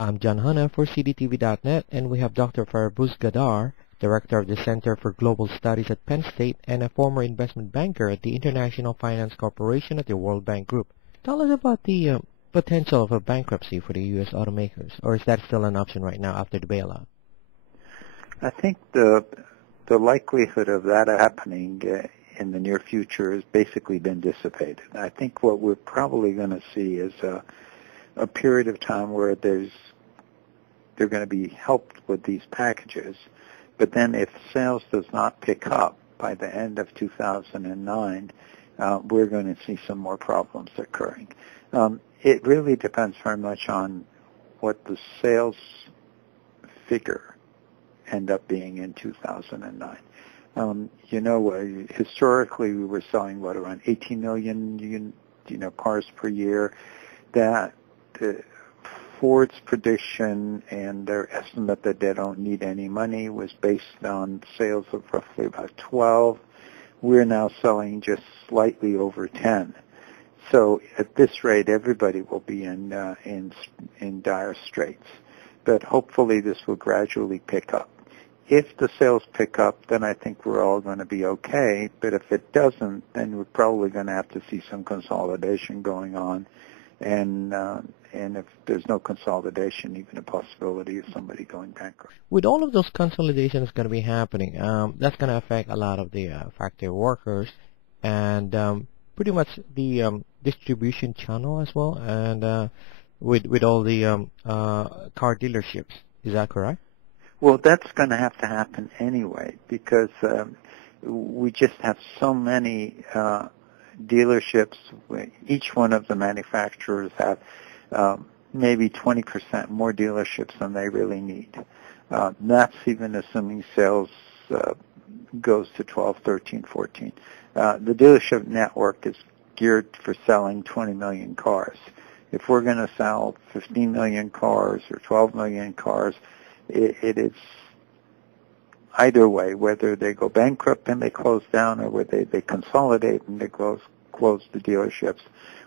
I'm John Hanna for CDTV.net, and we have Dr. Fariborz Ghadar, Director of the Center for Global Studies at Penn State and a former investment banker at the International Finance Corporation at the World Bank Group. Tell us about the potential of a bankruptcy for the U.S. automakers, or is that still an option right now after the bailout? I think the likelihood of that happening in the near future has basically been dissipated. I think what we're probably going to see is a period of time where they're going to be helped with these packages, but then if sales does not pick up by the end of 2009, we're going to see some more problems occurring. It really depends very much on what the sales figure end up being in 2009. Historically we were selling around 18 million cars per year. That Ford's prediction and their estimate that they don't need any money was based on sales of roughly about 12. We're now selling just slightly over 10. So at this rate, everybody will be in dire straits. But hopefully this will gradually pick up. If the sales pick up, then I think we're all going to be okay. But if it doesn't, then we're probably going to have to see some consolidation going on. And if there's no consolidation, even a possibility of somebody going bankrupt. With all of those consolidations going to be happening, that's going to affect a lot of the factory workers and pretty much the distribution channel as well, and with all the car dealerships. Is that correct? Well, that's going to have to happen anyway because we just have so many dealerships. Each one of the manufacturers have maybe 20% more dealerships than they really need. That's even assuming sales goes to 12, 13, 14. The dealership network is geared for selling 20 million cars. If we're going to sell 15 million cars or 12 million cars, it is either way, whether they go bankrupt and they close down or whether they consolidate and they close the dealerships.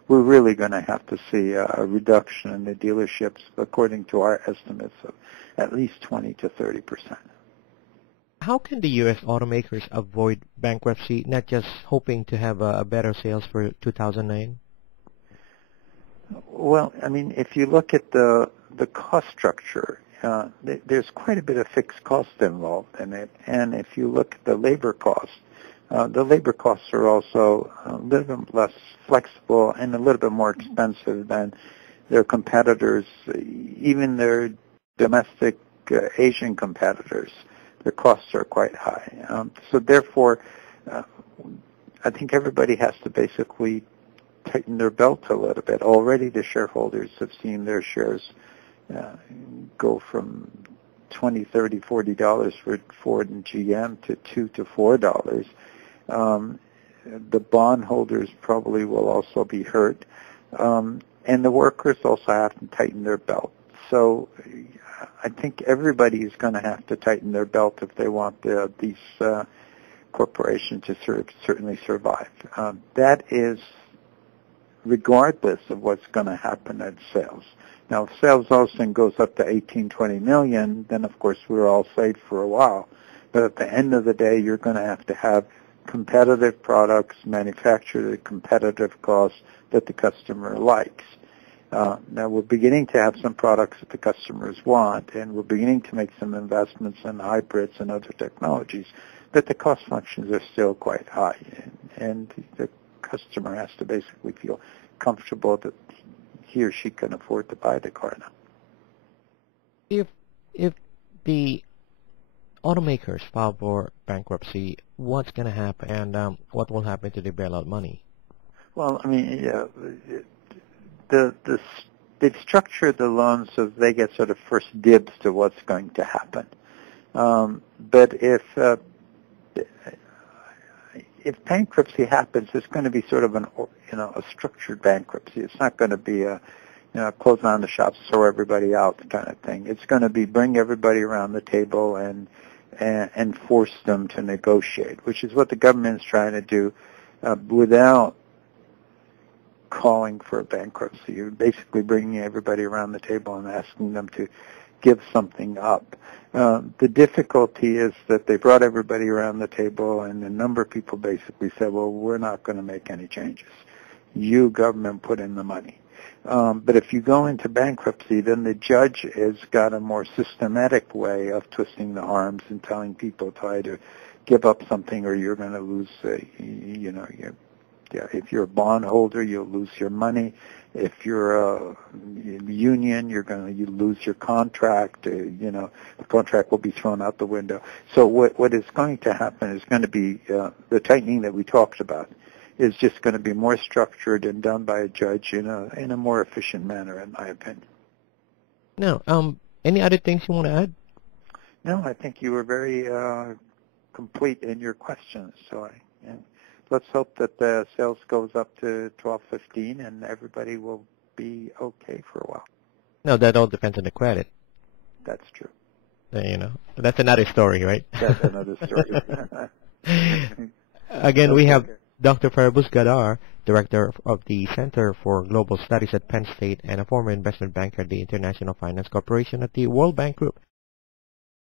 We're really going to have to see a reduction in the dealerships, according to our estimates, of at least 20 to 30%. How can the U.S. automakers avoid bankruptcy, not just hoping to have a better sales for 2009? Well, I mean, if you look at the cost structure, there's quite a bit of fixed cost involved in it. And if you look at the labor costs are also a little bit less flexible and a little bit more expensive than their competitors, even their domestic Asian competitors. Their costs are quite high. So therefore, I think everybody has to basically tighten their belt a little bit. Already the shareholders have seen their shares go from $20, $30, $40 for Ford and GM to $2 to $4. The bondholders probably will also be hurt. And the workers also have to tighten their belt. So I think everybody is going to have to tighten their belt if they want these corporations to certainly survive. That is regardless of what's going to happen at sales. Now, if sales also goes up to 18, 20 million, then of course we're all safe for a while. But at the end of the day, you're going to have competitive products manufactured at competitive costs that the customer likes. Now, we're beginning to have some products that the customers want, and we're beginning to make some investments in hybrids and other technologies, but the cost functions are still quite high, and the customer has to basically feel comfortable that he or she can afford to buy the car now. If the automakers file for bankruptcy, what's going to happen, and what will happen to the bailout money? Well, I mean, they've structured the loans so they get sort of first dibs to what's going to happen. But if bankruptcy happens, it's going to be sort of a structured bankruptcy. It's not going to be close down the shops, throw everybody out kind of thing. It's going to be bring everybody around the table and force them to negotiate, which is what the government is trying to do without calling for a bankruptcy. You're basically bringing everybody around the table and asking them to give something up. The difficulty is that they brought everybody around the table, and a number of people basically said, well, we're not going to make any changes. You, government, put in the money. But if you go into bankruptcy, then the judge has got a more systematic way of twisting the arms and telling people to either give up something or you're going to lose, if you're a bondholder, you'll lose your money. If you're a union, you're going to lose your contract. The contract will be thrown out the window. So what is going to happen is going to be the tightening that we talked about is just going to be more structured and done by a judge in a more efficient manner, in my opinion. Now, any other things you want to add? No, I think you were very complete in your questions. So let's hope that the sales goes up to 1215 and everybody will be okay for a while. No, that all depends on the credit. That's true. That's another story, right? That's another story. Again, we have Dr. Fariborz Ghadar, Director of the Center for Global Studies at Penn State and a former investment banker at the International Finance Corporation at the World Bank Group.